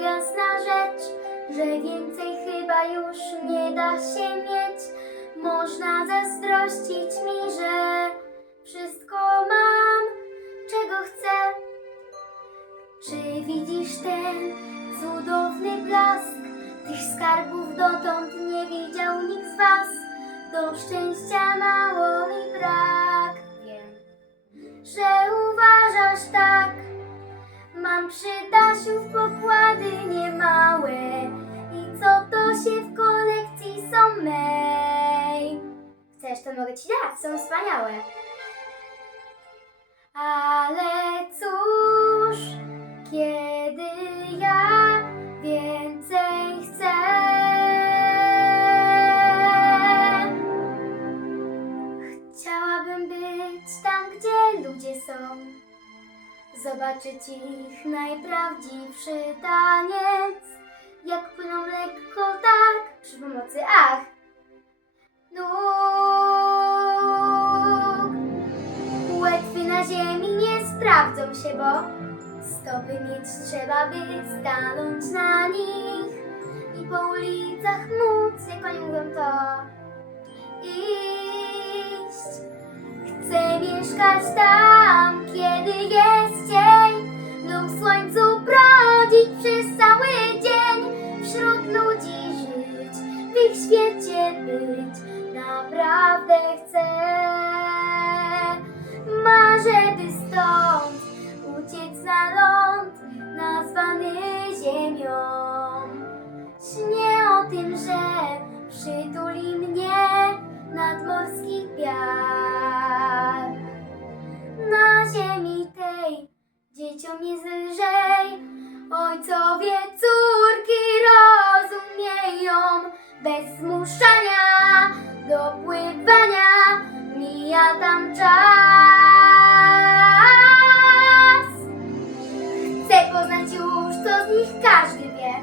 jasna rzecz, że więcej chyba już nie da się mieć. Można zazdrościć mi, że wszystko mam, czego chcę. Czy widzisz ten cudowny blask? Tych skarbów dotąd nie widział nikt z was. Do szczęścia mało mi w pokłady niemałe i co to się w kolekcji są mej. Chcesz, to mogę ci dać, są wspaniałe. Ale cóż, kiedy ja więcej chcę. Chciałabym być tam, gdzie ludzie są. Zobaczyć ich najprawdziwszy taniec. Jak płyną lekko tak przy pomocy ach. Nóg. Łetwy na ziemi nie sprawdzą się, bo stopy mieć trzeba, by stanąć na nich i po ulicach móc, jak oni mówią to, iść. Chcę mieszkać tam, kiedy jest słońcu brodzić przez cały dzień, wśród ludzi żyć, w ich świecie być. Naprawdę chcę, marzę, by stąd uciec na ląd nazwany ziemią. Śnię o tym, że przytuli mnie nadmorski piach. Dzieciom jest lżej, ojcowie córki rozumieją, bez zmuszania do pływania mija tam czas. Chcę poznać już, co z nich każdy wie.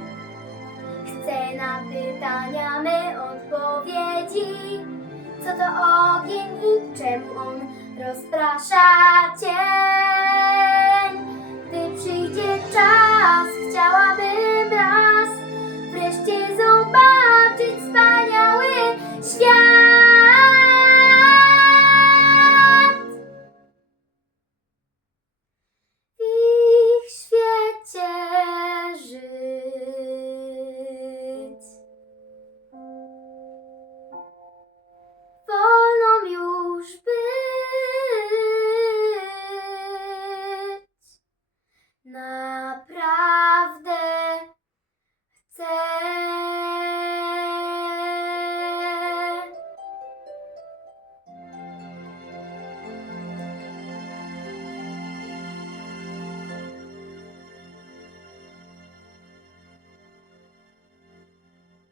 Chcę na pytania my odpowiedzi. Co to ogień i czemu on rozprasza cię?